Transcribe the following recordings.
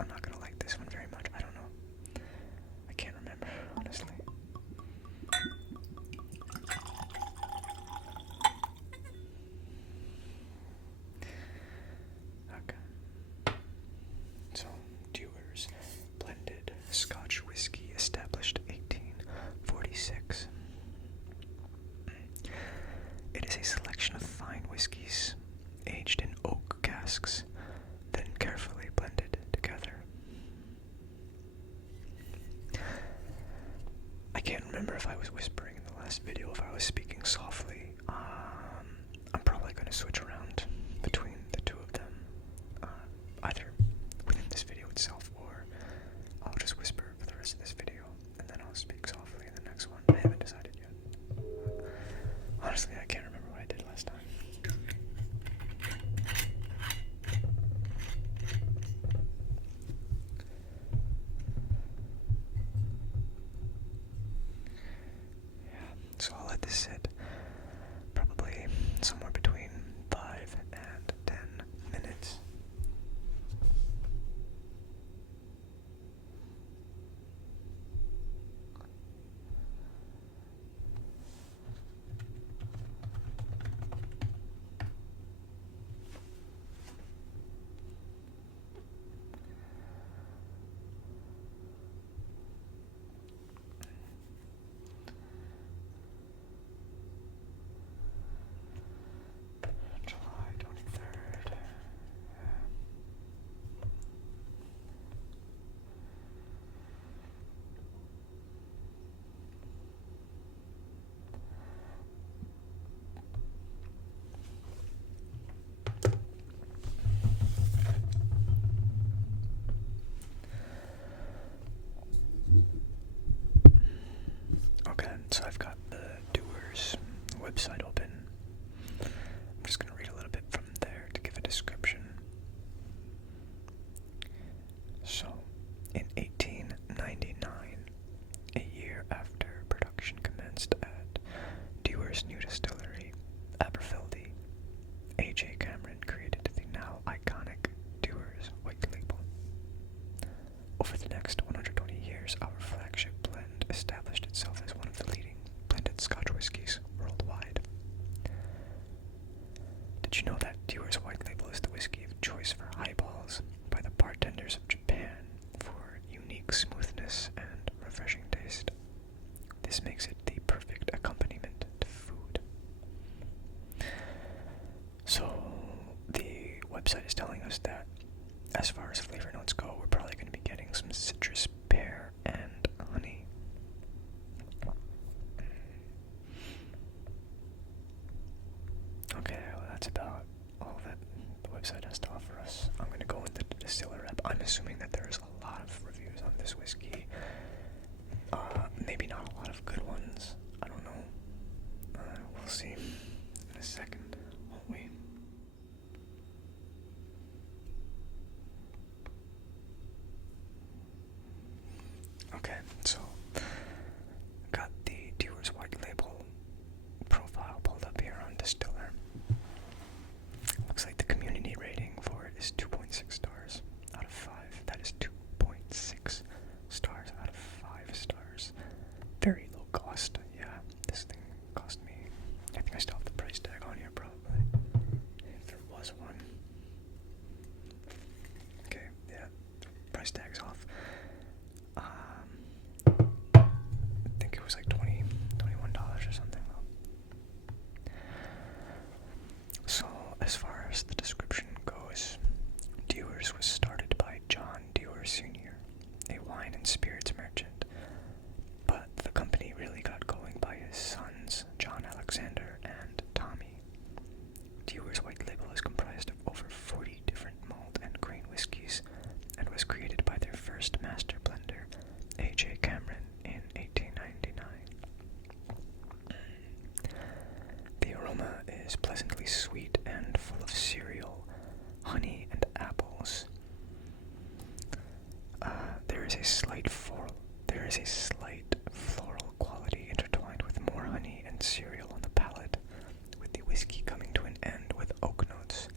I'm not gonna like this one very much. I don't know. I can't remember, honestly. Okay. So, Dewar's blended Scotch whiskey, established 1846. It is a selection of fine whiskies, aged in oak casks, then carefully blended together. I can't remember if I was whispering in the last video, if I was speaking softly. I'm probably going to switch around between the two of them, either within this video itself, or I'll just whisper for the rest of this video, and then I'll speak softly in the next one. I haven't decided yet. Honestly, I can't remember what I did last time. So I'll let this sit probably somewhere between 5 and 10 minutes. July 23rd. Okay, so I've got the Dewar's website open. I'm just going to read a little bit from there to give a description. So, in 1899, a year after production commenced at Dewar's new distillery, Aberfeldy, A.J. Cameron created the now iconic Dewar's White Label. Over the next 120 years, our flagship blend established itself as one of the leading blended Scotch whiskies worldwide. Did you know that Dewar's White Label is the whiskey of choice for highballs by the bartenders of Japan for unique smoothness and refreshing taste? This makes it the perfect accompaniment to food. So, the website is telling us that as far as flavor notes go, we're probably going to be getting some citrus, pear, and honey. Okay, well, that's about all that the website has to offer us. I'm going to go into the distiller rep. I'm assuming that there is a lot of reviews on this whiskey. Maybe not a lot of good ones. I don't know. We'll see in a second, won't we? Okay, so got the Dewar's White Label profile pulled up here on Distiller. Looks like the community rating for it is 2.6 stars out of 5. That is 2.6 stars out of 5 stars. Very low cost. Yeah, this thing cost me, I think I still have the price tag on here probably, if there was one. Okay, yeah, price tag's off. I think it was like $21 or something. So, as far as the description goes, Dewar's was started by John Dewar Sr., a wine and spirits merchant, but the company really got going by his sons, John Alexander and Tommy. Dewar's White Label is comprised of over 40 different malt and grain whiskeys and was created by their first master blender, A.J. Cameron, in 1899. The aroma is pleasantly sweet and full of cereal, honey, and apples. There is a slight floral quality intertwined with more honey and cereal on the palate, with the whiskey coming to an end with oak notes.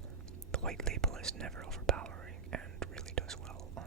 The White Label is never overpowering and really does well on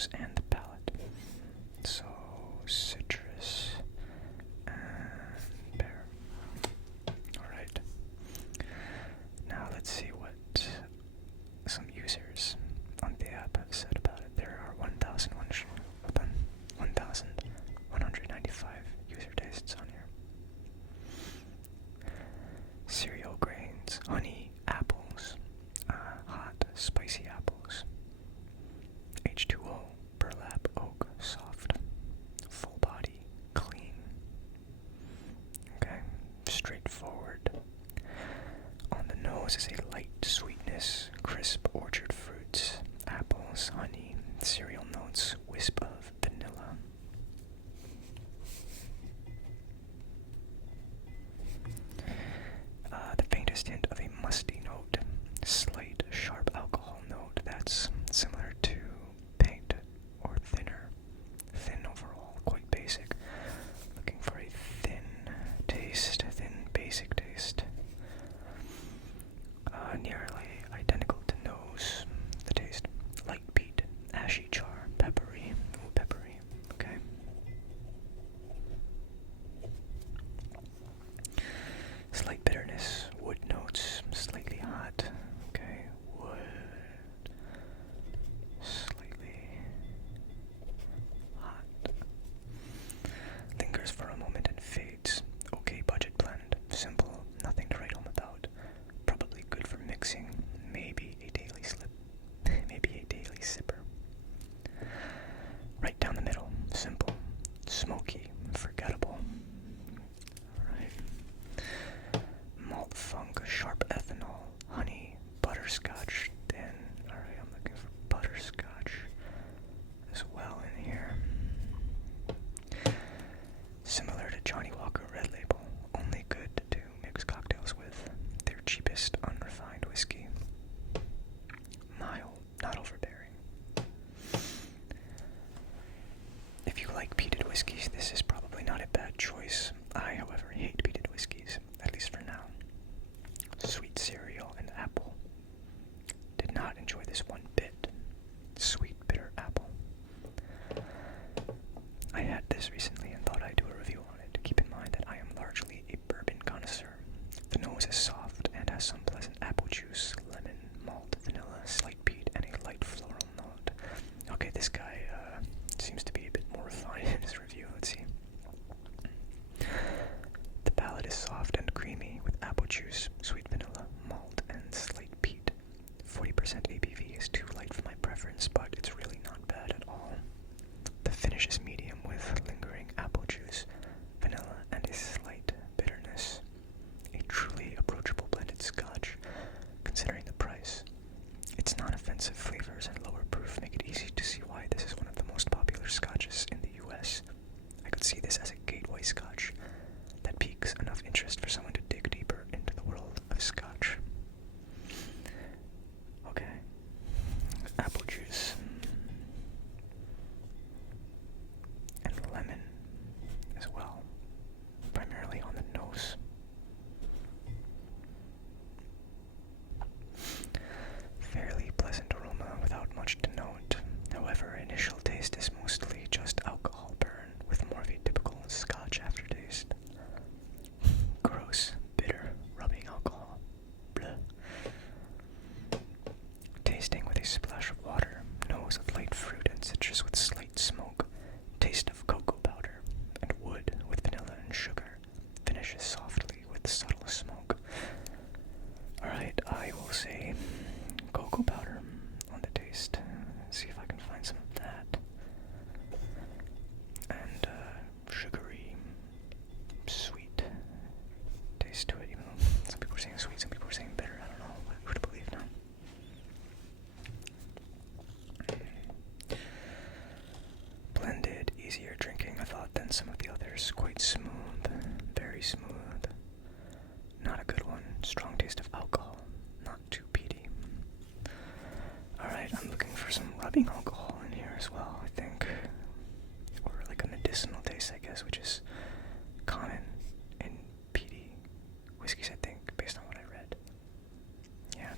nose and the palate. So, citrus and pear. Alright. Now let's see what some users on the app have said about it. There are 1,195 user tastes on here. Cereal grains, honey, apples, hot, spicy apples, H2O, burlap, oak, soft, full body, clean. Okay, straightforward. On the nose is a light sweetness, crisp orchard fruits, apples, honey, cereal notes, wisp of vanilla. The faintest hint of a musty note, slight sharp alcohol note that's similar to paint or thinner. Thin overall, quite basic. Looking for a thin taste, thin basic taste. Nearly identical to nose. The taste, light peat, ashy char, peppery. Ooh, peppery. Okay. Slight bitterness, wood notes, slightly hot. Okay, wood, slightly hot. Lingers for a moment and fades. Okay, budget blend. Simple, nothing to write home about. Probably good for mixing. Maybe a daily slip. Maybe a daily sipper. Right down the middle. Simple, smoky, forgettable. Alright. Malt funk, sharp ethanol, honey, butterscotch, thin. Alright, I'm looking for butterscotch as well in here. Similar to Johnny Walker Red Label, only good to mix cocktails with. Their cheapest unrefined whiskey. Mild, not overbearing. If you like peated whiskeys, this is probably not a bad choice. I, however, hate peated whiskeys, at least for now. Sweet cereal and apple. Did not enjoy this one bit. Sweet, bitter apple. I had this recently and thought I'd do a review on it. Keep in mind that I am largely a bourbon connoisseur. The nose is soft and has some pleasant apple juice, lemon, malt, vanilla, slight peat, and a light floral note. Okay, this guy seems to be a bit more refined in his review. Let's see. The palate is soft and creamy with apple juice, sweet vanilla, malt, and slight peat. 40% ABV is too light for my preference, but it's really not bad at all. The finish is medium with lingering apple juice, vanilla, and a slight bitterness. A truly approachable blended Scotch, considering the price. Its non-offensive flavors and lower proof make it easy to see why this is one of the most popular Scotches in the US. I could see this as a gateway Scotch that piques enough interest for someone to dig deeper into the world of Scotch. Okay. Apple juice. And lemon as well. Primarily on the nose. Fairly pleasant aroma without much to note. However, initial taste is mostly just alcohol burn with more of a typical Scotch aftertaste. Gross, bitter, rubbing alcohol. Bleh. Tasting with a splash of water. Nose of light fruit and citrus with slight smoke. Taste of cocoa powder and wood with vanilla and sugar. Finishes softly with subtle smoke. Alright, I will say cocoa powder on the taste. See if I can find some of that. And sugary, sweet taste to it, even though some people are saying sweet, some people are saying bitter. I don't know who to believe now. Blended, easier drinking, I thought, than some of the others. Quite smooth, very smooth. Not a good one. Strong taste of alcohol, not too peaty. Alright, I'm looking for some rubbing alcohol in here as well, I think. Or like a medicinal taste, I guess, which is common in peaty whiskeys, I think, based on what I read. Yeah.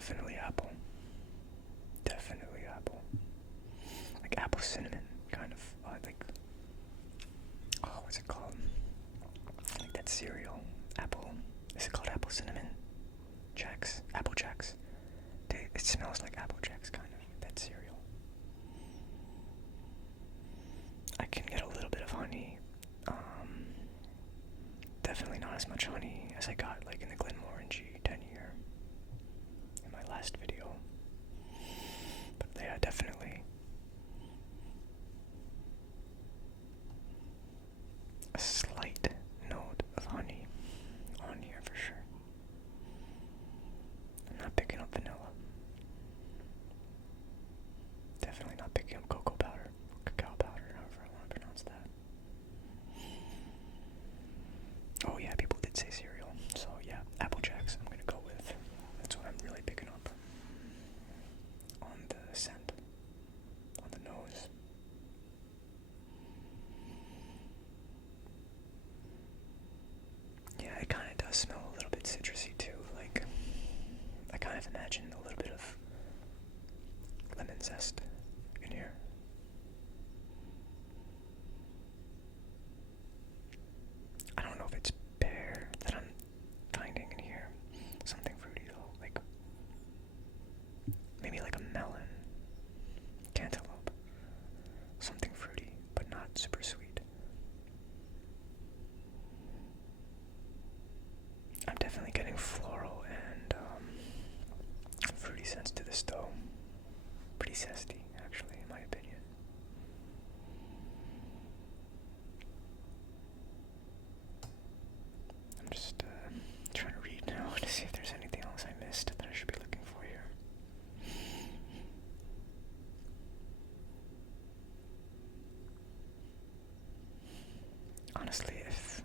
definitely apple. Definitely apple. Like apple cinnamon, kind of. Like, oh, what's it called? Like that cereal. Apple. Is it called apple cinnamon? Jacks? Apple Jacks. It smells like Apple Jacks, kind of. That cereal. I can get a little bit of honey. Definitely not as much honey as I got like in the Glenmorangie 10-year in my last video. But yeah, definitely a slight note of honey on here for sure. I'm not picking up vanilla. Definitely not picking up cacao powder, however I want to pronounce that. Oh yeah, people did say cereal. So yeah, Apple Jacks I'm gonna go with. That's what I'm really picking up on the scent, on the nose. Yeah, it kind of does smell a little bit citrusy too. Like, I kind of imagine a little bit of lemon zest in here. I don't know if it's pear that I'm finding in here. Something fruity though, like maybe like a melon, cantaloupe. Something fruity, but not super sweet. I'm definitely getting floral and fruity scents to this though. Pretty zesty, actually, in my opinion. I'm just trying to read now to see if there's anything else I missed that I should be looking for here. Honestly, if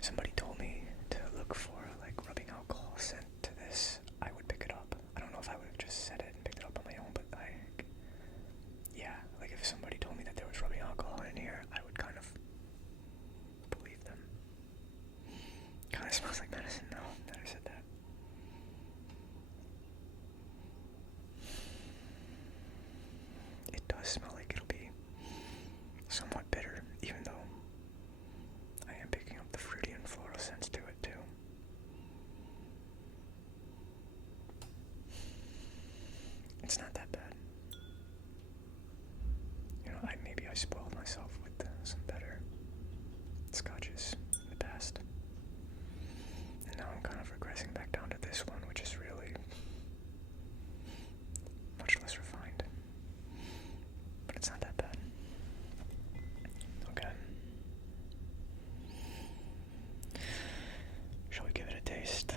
somebody told me to look for like rubbing alcohol scent to this, I would pick it up. I don't know if I would have just said it and picked it up on my own, but yeah, like if somebody told me that there was rubbing alcohol in here, I would kind of believe them. Kind of smells like medicine now that I said that. It does smell like it'll be somewhat bitter, even though I am picking up the fruity and floral scents to it too. It's not that bad. You know, maybe I spoiled myself with some better scotches in the past. And now I'm kind of regressing back down to this one, which is really much less refined. But it's not that bad. Okay. Shall we give it a taste?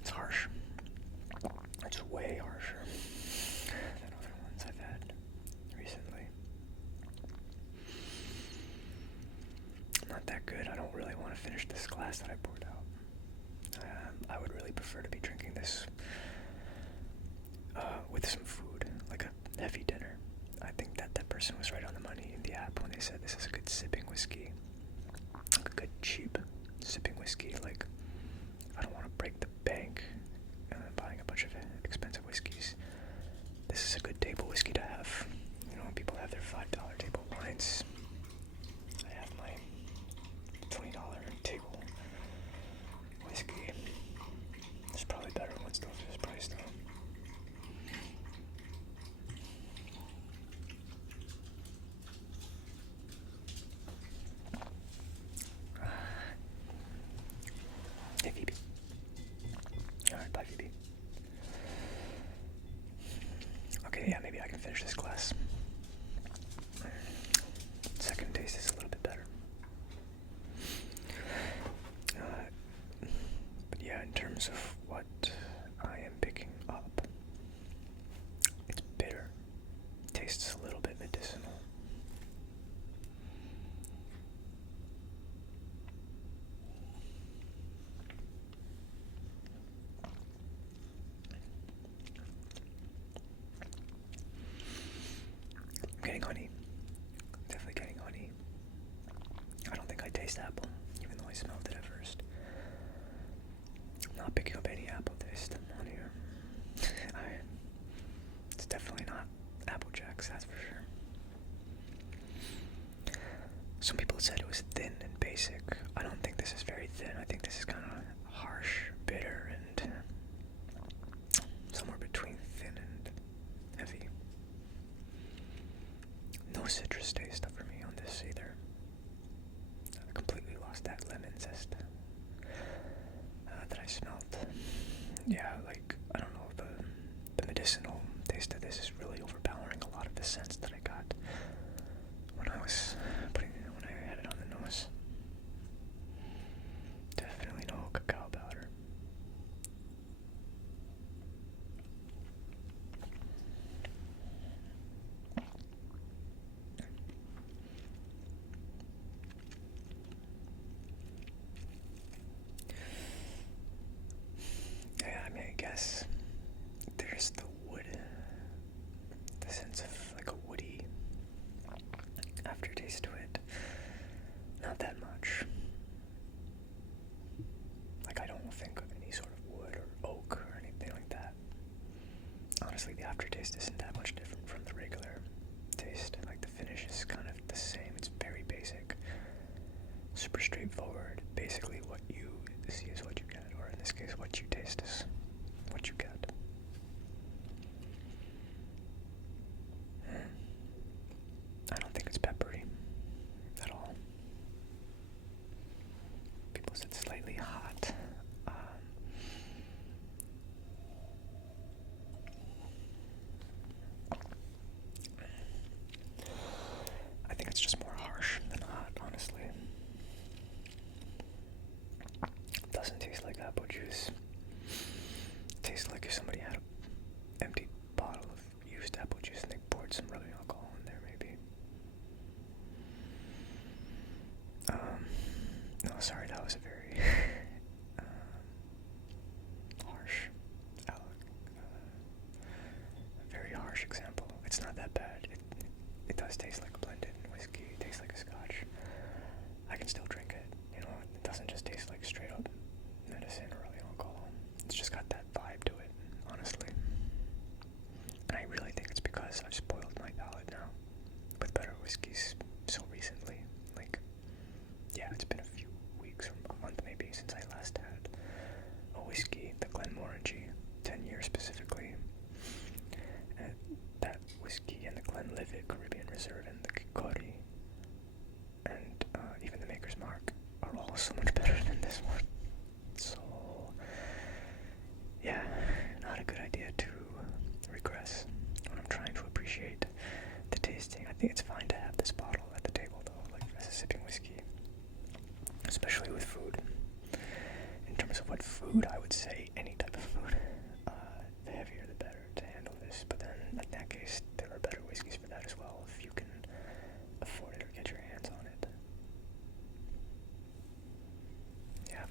It's harsh. It's way harsher than other ones I've had recently. Not that good. I don't really want to finish this glass that I poured out. I would really prefer to be drinking this with some food, like a heavy dinner. I think that person was right on the money in the app when they said this is a good sipping whiskey. A good cheap sipping whiskey. Like, if I don't want to break the bank buying a bunch of expensive whiskeys, this is a good table whiskey to have. You know, when people have their $5 table wines, I have my $20 table whiskey. There's probably better ones though for this price though. Hey Phoebe. picking up any apple taste on here. It's definitely not Apple Jacks, that's for sure. Some people said it was thin and basic. I don't think this is very thin. I think this is kind of harsh, bitter, and somewhere between thin and heavy. No citrus taste for me on this either. I completely lost that lemon zest that I smelled. Yeah, like, I don't know, the medicinal taste of this is really overpowering a lot of the scents that I got when I had it on the nose. Definitely no cacao powder. Yeah, I mean, I guess there's the wood, the sense of like a woody aftertaste to it. Not that much. Like, I don't think of any sort of wood or oak or anything like that. Honestly, the aftertaste isn't that much different from the regular taste. Like, the finish is kind of the same. It's very basic, super straightforward. Basically, what you see is what you get, or in this case, what you taste is what you get. I don't think it's peppery at all. People said slightly hot. I think it's just more harsh than hot, honestly. It doesn't taste like apple juice. It tastes like if somebody had an empty bottle of used apple juice and they poured some rubbing alcohol in there, maybe. No, sorry, that was a very harsh, very harsh example. It's not that bad. It does taste like a blended whiskey. It tastes like a Scotch. I can still drink it. You know, it doesn't just taste like straight up medicine or rubbing alcohol. It's just got that vibe to it, honestly. And I really think it's because I've spoiled my palate now with better whiskeys so recently. Like, yeah, it's been a few weeks or a month maybe since I last had a whiskey, the Glenmorangie, 10 years specifically. And that whiskey and the Glenlivet Caribbean Reserve and the Bacardi and even the Maker's Mark are all so much better than this one. So, yeah, not a good idea to regress when I'm trying to appreciate the tasting. I think it's fine to have this bottle at the table though, like as a sipping whiskey, especially with food. In terms of what food, I would say any type of food. The heavier the better to handle this, but then in that case, there are better whiskeys for that as well if you can afford it or get your hands on it. Yeah.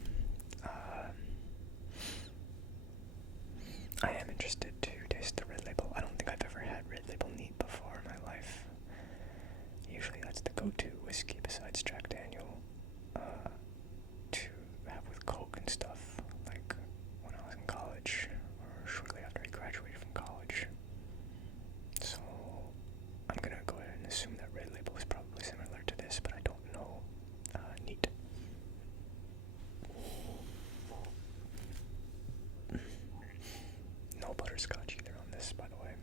I am interested to taste the Red Label. I don't think I've ever had Red Label neat before in my life. Usually that's the go-to whiskey besides Jack Daniel to have with Coke and stuff, like when I was in college or shortly after I graduated from college. So I'm gonna go ahead and assume that Red Label is probably similar to this, but I don't know. Neat. No butterscotch either on this, by the way.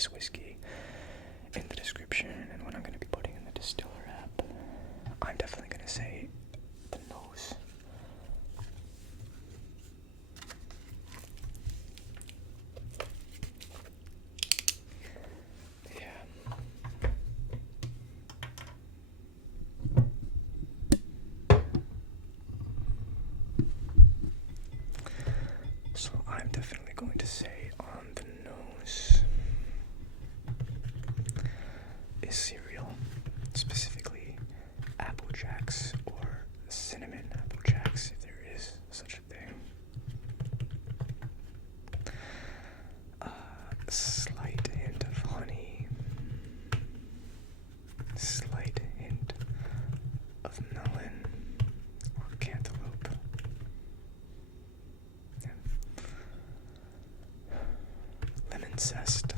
this whiskey in the description and what I'm going to be putting in the distiller app, I'm definitely going to say the nose. Yeah. So I'm definitely going to say on the nose is cereal, specifically Apple Jacks or cinnamon Apple Jacks, if there is such a thing. Slight hint of honey, slight hint of melon or cantaloupe. Yeah. Lemon zest.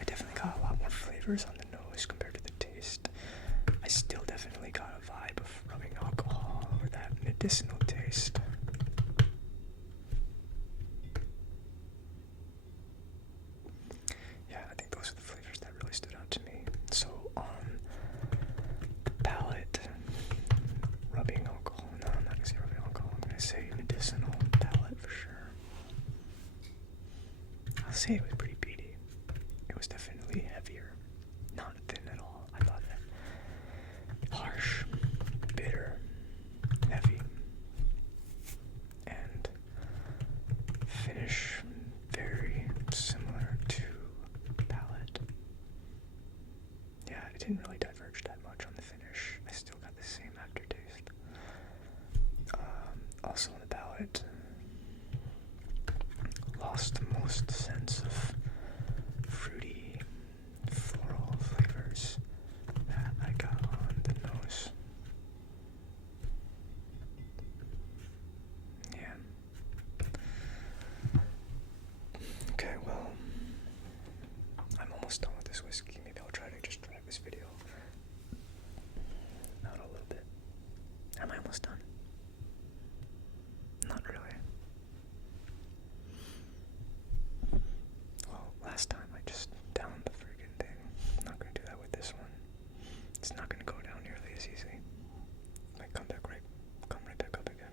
I definitely got a lot more flavors on the nose compared to the taste. I still definitely got a vibe of rubbing alcohol or that medicinal taste. Yeah, I think those are the flavors that really stood out to me. So on the palate, rubbing alcohol. No, I'm not going to say rubbing alcohol. I'm going to say medicinal palate for sure. I'll say it was pretty peaty. It was definitely heavier. Not thin at all. I thought that. Harsh, bitter, heavy, and finish very similar to palate. Yeah, it didn't really diverge that much on the finish. I still got the same aftertaste. Also on the palate, lost the most sense of fruity, floral flavors that I got on the nose. Yeah. Okay, well, I'm almost done with this whiskey. Maybe I'll try to just drag this video out a little bit. Am I almost done? Not really. Well, last time I just downed the friggin' thing. I'm not gonna do that with this one. It's not gonna go down nearly as easy. Might come right back up again.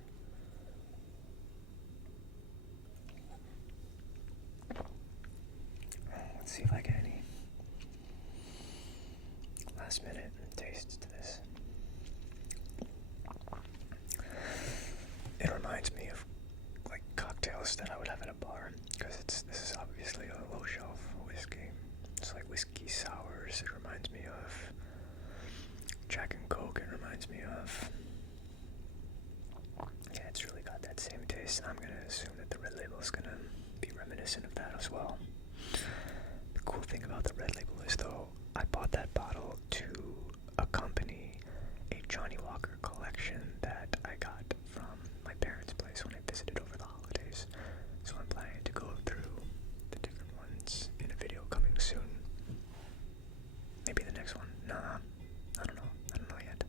Let's see if I get any last minute tastes to this. It reminds me of like cocktails that I would have at a bar, because this is obviously a low shelf whiskey. It's like whiskey sours. It reminds me of Jack and Coke. It reminds me of, yeah, it's really got that same taste. I'm gonna assume that the red label is gonna be reminiscent of that as well. The cool thing about the red label is, though, I bought that bottle to accompany a Johnny Walker collection that I got from my parents' place when I visited over the holidays. So I'm planning to go through the different ones in a video coming soon. Maybe the next one. Nah, I don't know. I don't know yet.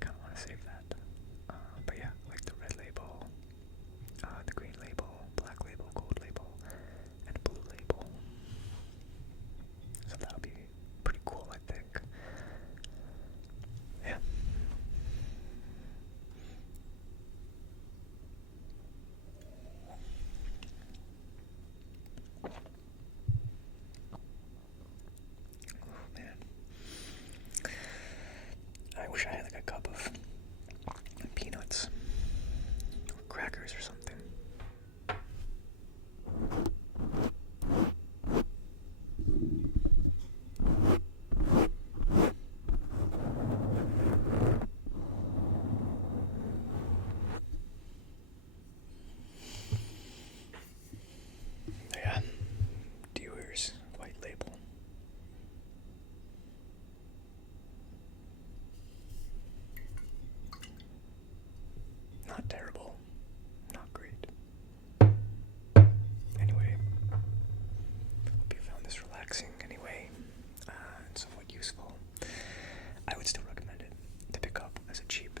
Kinda wanna save that. But yeah, like the red label, the green label, black label, gold label, and blue label. So that'll be pretty cool, I think. Yeah. Oh man. I wish I had like a cup of peanuts or crackers or something. Yeah, Dewar's white label. Not terrible, not great. Anyway, hope you found this relaxing anyway, and somewhat useful. I would still recommend it to pick up as a cheap